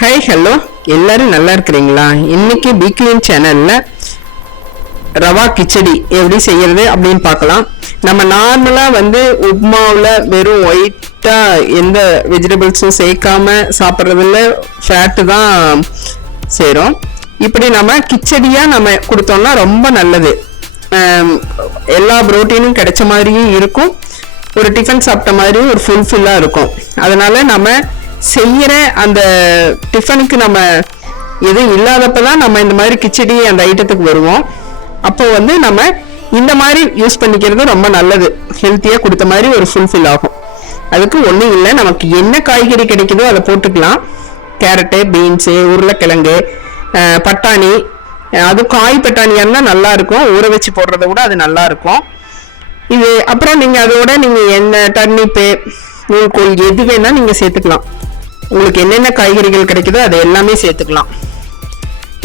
Hi hello, எல்லாரும் நல்லா இருக்கிறீங்களா? இன்னைக்கு பிக்லீன் சேனல்ல ரவா கிச்சடி எப்படி செய்யறது அப்படின்னு பார்க்கலாம். நம்ம நார்மலா உப்மாவில் வெறும் ஒயிட்டா எந்த வெஜிடபிள்ஸும் சேர்க்காம சாப்பிட்றதுல ஃபேட்டு தான் சேரும். இப்படி நம்ம கிச்சடியா நம்ம கொடுத்தோம்னா ரொம்ப நல்லது. எல்லா புரோட்டீனும் கிடைச்ச மாதிரியும் இருக்கும், ஒரு டிஃபன் சாப்பிட்ட மாதிரியும் ஒரு ஃபுல்ஃபில்லாக இருக்கும். அதனால நம்ம செய்யற அந்த டிஃபனுக்கு நம்ம எதுவும் இல்லாதப்பதான் நம்ம இந்த மாதிரி கிச்சடி அந்த ஐட்டத்துக்கு வருவோம். அப்போ நம்ம இந்த மாதிரி யூஸ் பண்ணிக்கிறது ரொம்ப நல்லது. ஹெல்த்தியா கொடுத்த மாதிரி ஒரு ஃபுல்ஃபில் ஆகும். அதுக்கு ஒன்றும் இல்லை, நமக்கு என்ன காய்கறி கிடைக்குதோ அதை போட்டுக்கலாம். கேரட்டு, பீன்ஸு, உருளைக்கிழங்கு, பட்டாணி, அது காய் பட்டாணியா இருந்தால் நல்லா இருக்கும். ஊற வச்சு போடுறத விட அது நல்லா இருக்கும். இது அப்புறம் நீங்க அதோட நீங்க எண்ணெய், டர்னிப்பு, நூல்கோல் எது வேணா நீங்க சேர்த்துக்கலாம். உங்களுக்கு என்னென்ன காய்கறிகள் கிடைக்குதோ அதை எல்லாமே சேர்த்துக்கலாம்.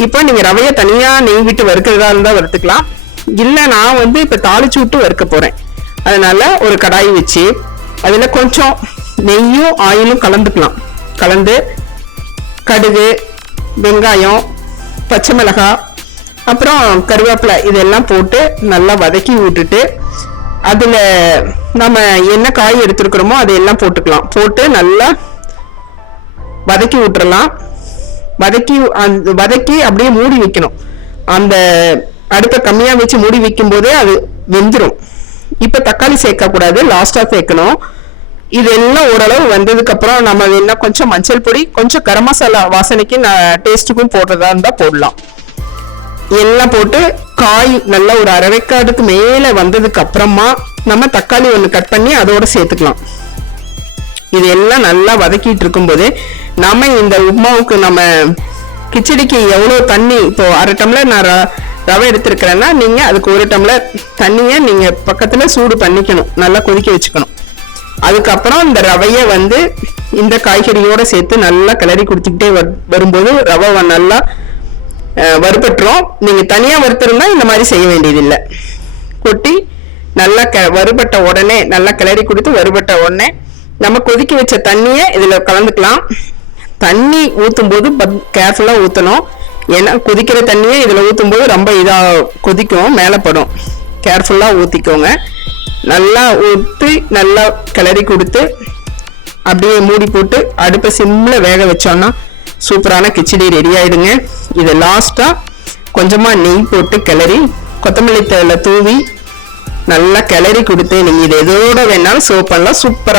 இப்போ நீங்க ரவையை தனியா நெய் விட்டு வறுக்கிறதா இருந்தா வறுத்துக்கலாம். இல்லை நான் இப்போ தாளிச்சு விட்டு வறுக்க போறேன். அதனால ஒரு கடாய் வச்சு அதுல கொஞ்சம் நெய்யும் ஆயிலும் கலந்துக்கலாம். கலந்து கடுகு, வெங்காயம், பச்சை மிளகாய், அப்புறம் கருவேப்பிலை இதெல்லாம் போட்டு நல்லா வதக்கி விட்டுட்டு அதுல நம்ம என்ன காய் எடுத்துருக்கிறோமோ அதையெல்லாம் போட்டுக்கலாம். போட்டு நல்லா வதக்கி விட்டுறலாம். வதக்கி அப்படியே மூடி வைக்கணும். அந்த அடுப்பை கம்மியா வச்சு மூடி வைக்கும் போதே அது வெந்துடும். இப்ப தக்காளி சேர்க்க கூடாது, லாஸ்டா சேர்க்கணும். இதெல்லாம் ஓரளவு வந்ததுக்கு அப்புறம் நம்ம என்ன கொஞ்சம் மஞ்சள் பொடி, கொஞ்சம் கரம் மசாலா வாசனைக்கு டேஸ்ட்டுக்கும் போடுறதா இருந்தா போடலாம். எல்லாம் போட்டு காய் நல்லா ஒரு அரவைக்காடுக்கு மேல வந்ததுக்கு அப்புறமா நம்ம தக்காளி ஒன்று கட் பண்ணி அதோட சேர்த்துக்கலாம். இது எல்லாம் நல்லா வதக்கிட்டு இருக்கும் போது நம்ம இந்த உப்மாவுக்கு நம்ம கிச்சடிக்கு எவ்வளவு தண்ணி, இப்போ 1/2 டம்ளர் நான் ரவை எடுத்திருக்கிறேன்னா நீங்க அதுக்கு 1 டம்ளர் தண்ணிய நீங்க பக்கத்துல சூடு பண்ணிக்கணும், நல்லா கொதிக்க வச்சுக்கணும். அதுக்கப்புறம் இந்த ரவைய இந்த காய்கறியோட சேர்த்து நல்லா கிளறி கொடுத்துக்கிட்டே வரும்போது ரவை நல்லா வறுபட்டுரும். நீங்க தனியா வறுத்திருந்தா இந்த மாதிரி செய்ய வேண்டியதில்லை. கொட்டி நல்லா வறுபட்ட உடனே நல்லா கிளறி கொடுத்து வறுபட்ட உடனே நம்ம கொதிக்க வச்ச தண்ணியை இதுல கலந்துக்கலாம். தண்ணி ஊத்தும் போது கேர்ஃபுல்லா ஊத்தணும். ஏன்னா கொதிக்கிற தண்ணியை இதுல ஊத்தும் போது ரொம்ப இதா கொதிக்கும், மேலப்படும். கேர்ஃபுல்லா ஊத்திக்கோங்க. நல்லா ஊற்றி நல்லா கிளறி கொடுத்து அப்படியே மூடி போட்டு அடுப்பை சிம்ல வேக வச்சோம்னா சூப்பரான கிச்சடி ரெடி ஆயிடுங்க. இது லாஸ்டா கொஞ்சமா நெய் போட்டு கிளறி கொத்தமல்லி தழை தூவி நல்லா கிளறி கொடுத்து நீங்க இது எதோட வேணாலும் சர்வ் பண்ணலாம். சூப்பரா